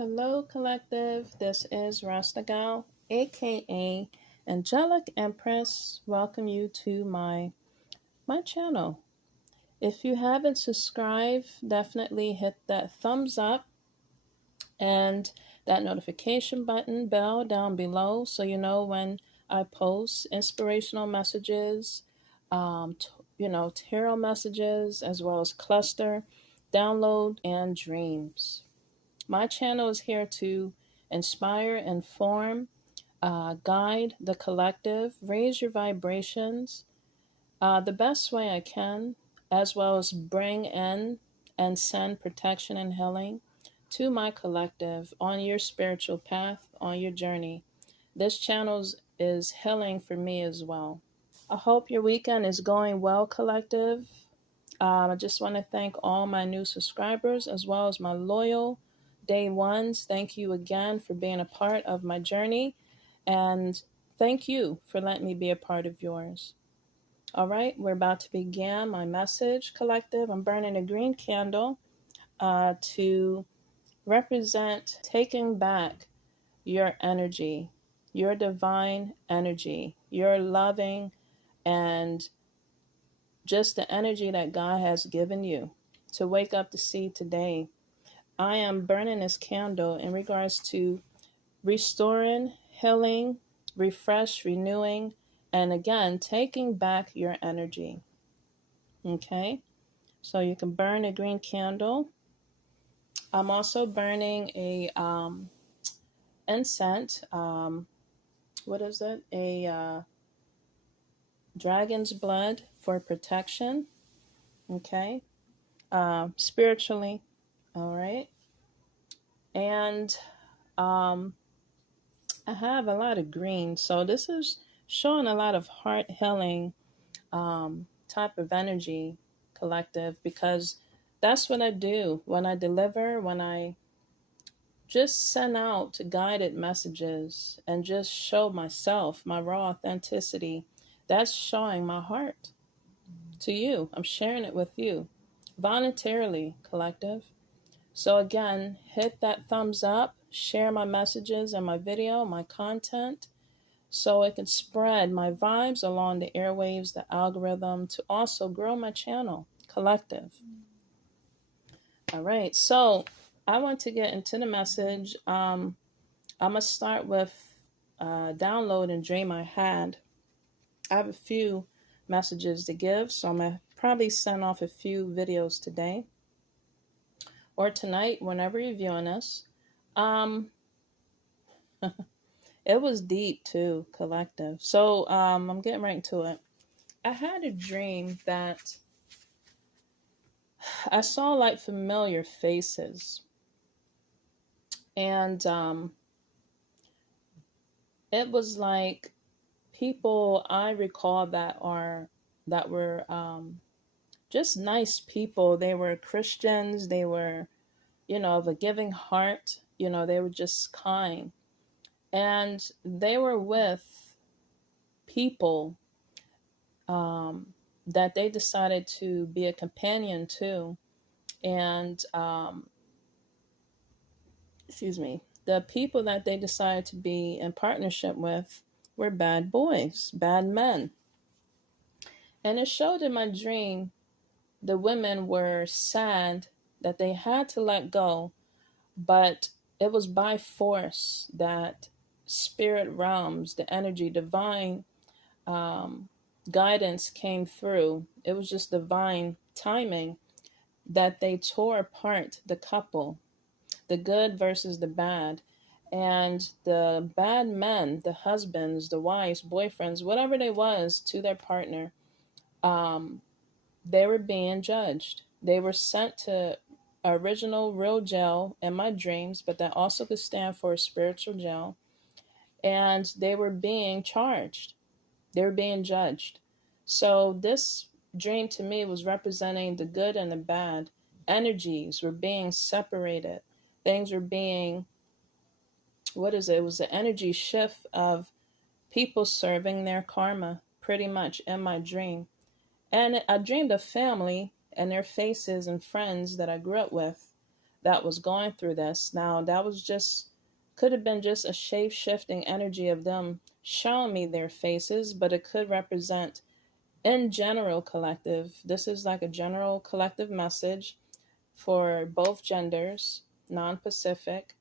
Hello, collective. This is Rasta Gal, aka Angelic Empress. Welcome you to my channel. If you haven't subscribed, definitely hit that thumbs up and that notification button bell down below so you know when I post inspirational messages, tarot messages, as well as cluster, download, and dreams. My channel is here to inspire, inform, guide the collective, raise your vibrations the best way I can, as well as bring in and send protection and healing to my collective on your spiritual path, on your journey. This channel is healing for me as well. I hope your weekend is going well, collective. I just want to thank all my new subscribers as well as my loyal day ones. Thank you again for being a part of my journey, and thank you for letting me be a part of yours. All right, we're about to begin my message, collective. I'm burning a green candle to represent taking back your energy, your divine energy, your loving and just the energy that God has given you to wake up to see today. I am burning this candle in regards to restoring, healing, refresh, renewing, and again, taking back your energy. Okay, so you can burn a green candle. I'm also burning a incense. What is it? A dragon's blood for protection. Okay, spiritually. All right, and I have a lot of green, so this is showing a lot of heart healing type of energy, collective, because that's what I do when I deliver, when I just send out guided messages and just show myself, my raw authenticity. That's showing my heart to you. I'm sharing it with you voluntarily, collective. So again, hit that thumbs up, share my messages and my video, my content, so it can spread my vibes along the airwaves, the algorithm, to also grow my channel, collective. All right, so I want to get into the message. I'm going to start with download and dream I had. I have a few messages to give, so I'm going to probably send off a few videos today or tonight, whenever you're viewing this. It was deep too, collective. So I'm getting right into it. I had a dream that I saw like familiar faces, and it was like people I recall that were just nice people. They were Christians. They were, of a giving heart. They were just kind. And they were with people that they decided to be a companion to. And, the people that they decided to be in partnership with were bad boys, bad men. And it showed in my dream the women were sad that they had to let go, but it was by force that spirit realms, the energy, divine guidance came through. It was just divine timing that they tore apart the couple, the good versus the bad. And the bad men, the husbands, the wives, boyfriends, whatever they was to their partner, they were being judged. They were sent to original real jail in my dreams, but that also could stand for spiritual jail. And they were being charged. They were being judged. So this dream to me was representing the good and the bad. Energies were being separated. Things were being, it was the energy shift of people serving their karma, pretty much, in my dream. And I dreamed of family and their faces and friends that I grew up with. that was going through this. Now, that was just, could have been just a shape shifting energy of them showing me their faces, but it could represent in general collective. This is like a general collective message for both genders, non Pacific,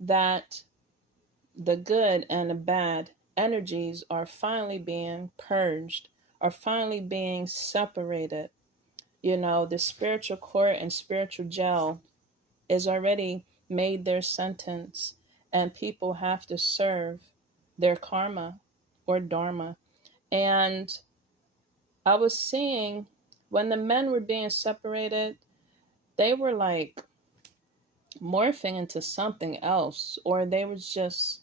that the good and the bad energies are finally being purged, are finally being separated. You know, the spiritual court and spiritual jail is already made their sentence, and people have to serve their karma or dharma. And I was seeing when the men were being separated, they were like morphing into something else, or they was just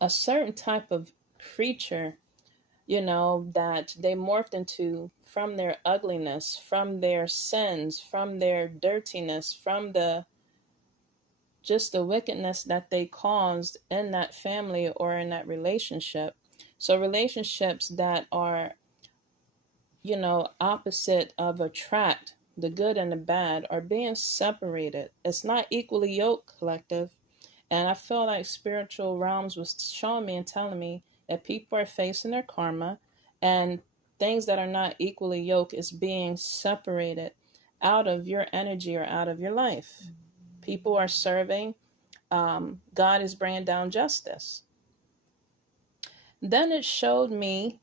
a certain type of creature, you know, that they morphed into from their ugliness, from their sins, from their dirtiness, from the just the wickedness that they caused in that family or in that relationship. So relationships that are, you know, opposite of attract, the good and the bad, are being separated. It's not equally yoked, collective. And I feel like spiritual realms was showing me and telling me that people are facing their karma, and things that are not equally yoked is being separated out of your energy or out of your life. People are serving. God is bringing down justice. Then it showed me,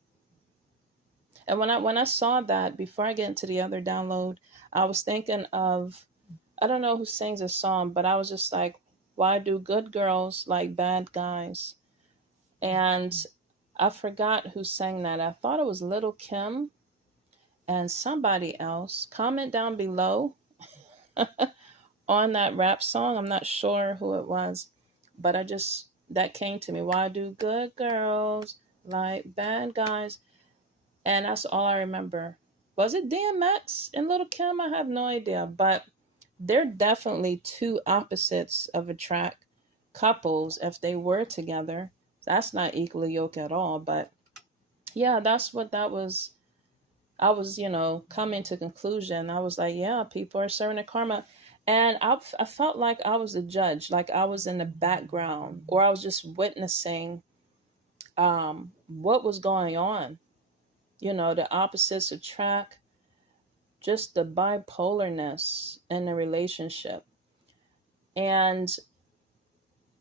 and when I saw that, before I get into the other download, I was thinking of, I don't know who sings a song, but I was just like, why do good girls like bad guys? And I forgot who sang that. I thought it was Little Kim and somebody else. Comment down below on that rap song. I'm not sure who it was, but that came to me. Why do good girls like bad guys? And that's all I remember. Was it DMX and Little Kim? I have no idea, but they're definitely two opposites of attract couples if they were together. That's not equally yoked at all, but yeah, that's what that was. I was, you know, coming to conclusion. I was like, yeah, people are serving their karma. And I felt like I was a judge, like I was in the background, or I was just witnessing what was going on. You know, the opposites attract, just the bipolarness in the relationship. And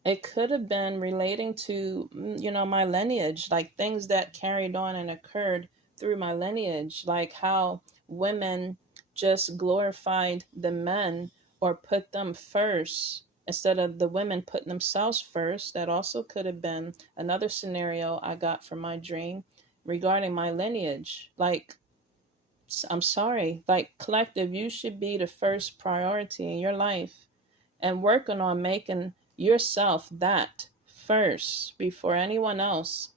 it could have been relating to, you know, my lineage, like things that carried on and occurred through my lineage, like how women just glorified the men or put them first instead of the women putting themselves first. That also could have been another scenario I got from my dream regarding my lineage. Like, I'm sorry, like collective, you should be the first priority in your life and working on making yourself that first before anyone else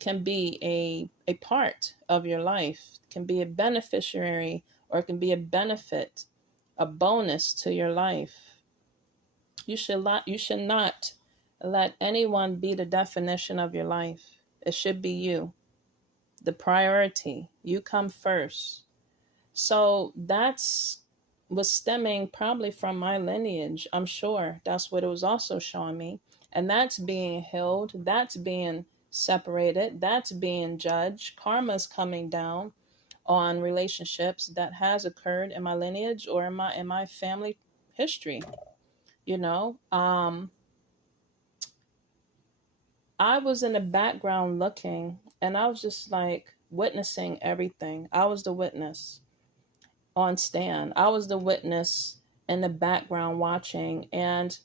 can be a part of your life, can be a beneficiary, or can be a benefit, a bonus to your life. You should not let anyone be the definition of your life. It should be you, the priority. You come first. So that's was stemming probably from my lineage. I'm sure that's what it was also showing me. And that's being healed. That's being separated. That's being judged. Karma's coming down on relationships that has occurred in my lineage or in my family history. You know, I was in the background looking, and I was just like witnessing everything. I was the witness on stand. I was the witness in the background watching, and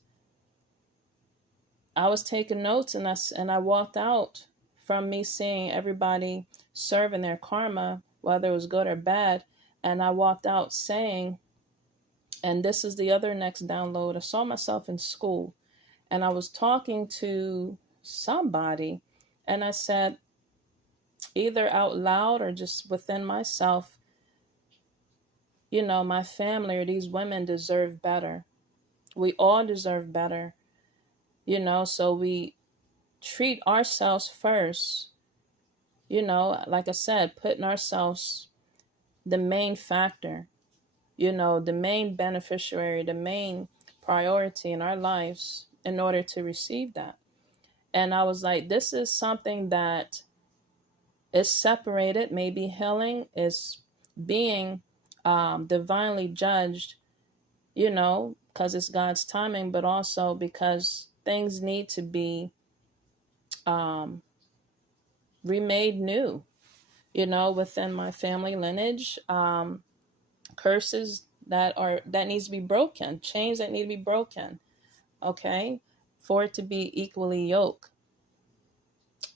I was taking notes, and I walked out from me seeing everybody serving their karma, whether it was good or bad, and I walked out saying, and this is the other next download, I saw myself in school, and I was talking to somebody, and I said, either out loud or just within myself, you know, my family or these women deserve better. We all deserve better, you know, so we treat ourselves first, you know, like I said, putting ourselves the main factor, the main beneficiary, the main priority in our lives in order to receive that. And I was like, this is something that is separated, maybe healing is being divinely judged, because it's God's timing, but also because things need to be um, remade new, within my family lineage. Curses that needs to be broken, chains that need to be broken, okay, for it to be equally yoked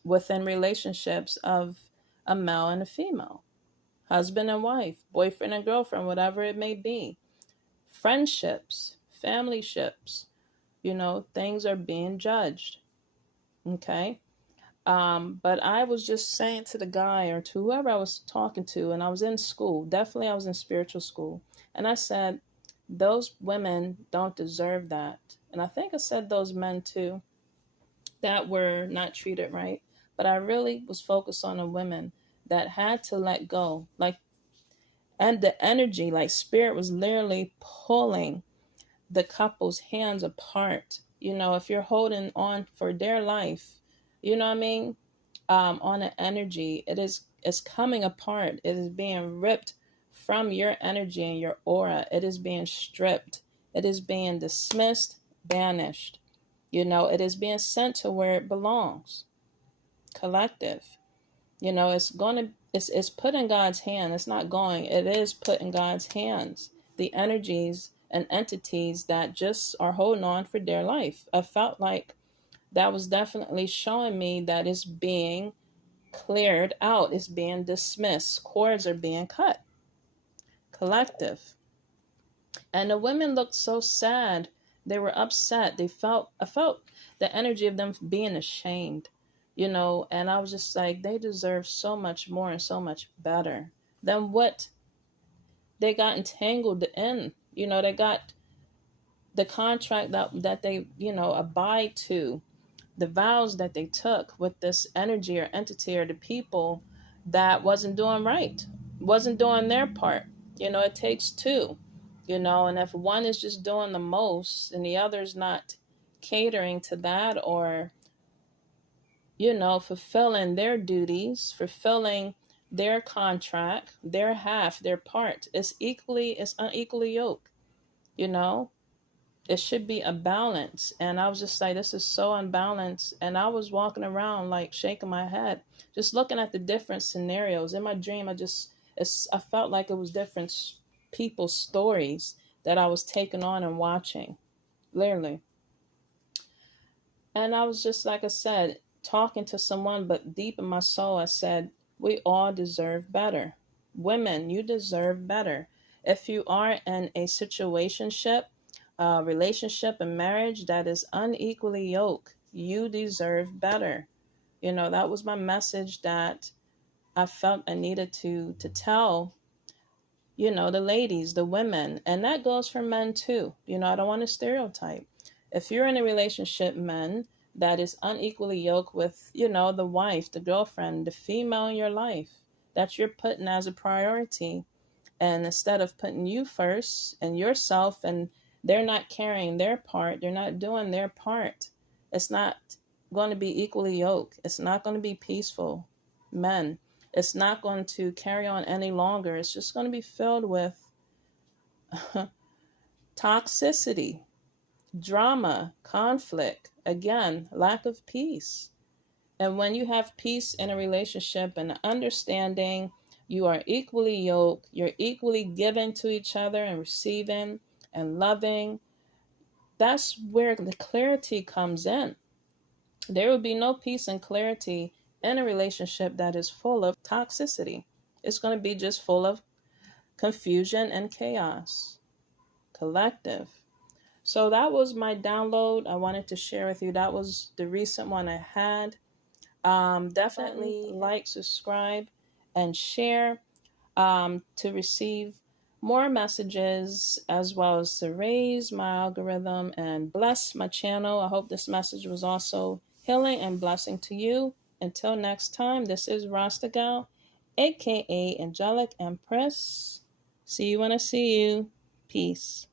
within relationships of a male and a female, husband and wife, boyfriend and girlfriend, whatever it may be, friendships, family ships, things are being judged, okay. But I was just saying to the guy or to whoever I was talking to, and I was in school, definitely I was in spiritual school, and I said, those women don't deserve that. And I think I said those men too, that were not treated right. But I really was focused on the women that had to let go. Like, and the energy, like spirit was literally pulling the couple's hands apart. If you're holding on for dear life, you know what I mean? On an energy, it's coming apart. It is being ripped from your energy and your aura. It is being stripped. It is being dismissed, banished. It is being sent to where it belongs. Collective. It's put in God's hand. It's not going. It is put in God's hands. The energies and entities that just are holding on for dear life. I felt like that was definitely showing me that it's being cleared out. It's being dismissed. Cords are being cut. Collective. And the women looked so sad. They were upset. I felt the energy of them being ashamed, and I was just like, they deserve so much more and so much better than what they got entangled in. They got the contract that they, abide to, the vows that they took with this energy or entity or the people that wasn't doing right, wasn't doing their part. It takes two, and if one is just doing the most and the other's not catering to that, or, fulfilling their duties, fulfilling their contract, their half, their part, it's unequally yoked, you know? It should be a balance. And I was just like, this is so unbalanced. And I was walking around like shaking my head, just looking at the different scenarios. In my dream, I felt like it was different people's stories that I was taking on and watching, literally. And I was just, like I said, talking to someone, but deep in my soul, I said, we all deserve better. Women, you deserve better. If you are in a situationship, relationship and marriage that is unequally yoked, you deserve better. That was my message that I felt I needed to tell, the ladies, the women, and that goes for men too. I don't want to stereotype. If you're in a relationship, men, that is unequally yoked with, the wife, the girlfriend, the female in your life that you're putting as a priority, and instead of putting you first and yourself, and they're not carrying their part, they're not doing their part, it's not going to be equally yoked. It's not going to be peaceful, men. It's not going to carry on any longer. It's just going to be filled with toxicity, drama, conflict, again, lack of peace. And when you have peace in a relationship and understanding, you are equally yoked, you're equally giving to each other and receiving and loving, that's where the clarity comes in. There will be no peace and clarity in a relationship that is full of toxicity. It's going to be just full of confusion and chaos. Collective. So that was my download I wanted to share with you. That was the recent one I had. Definitely like, subscribe, and share to receive more messages, as well as to raise my algorithm and bless my channel. I hope this message was also healing and blessing to you. Until next time, this is Rasta Gal, aka Angelic Empress. See you when I see you. Peace.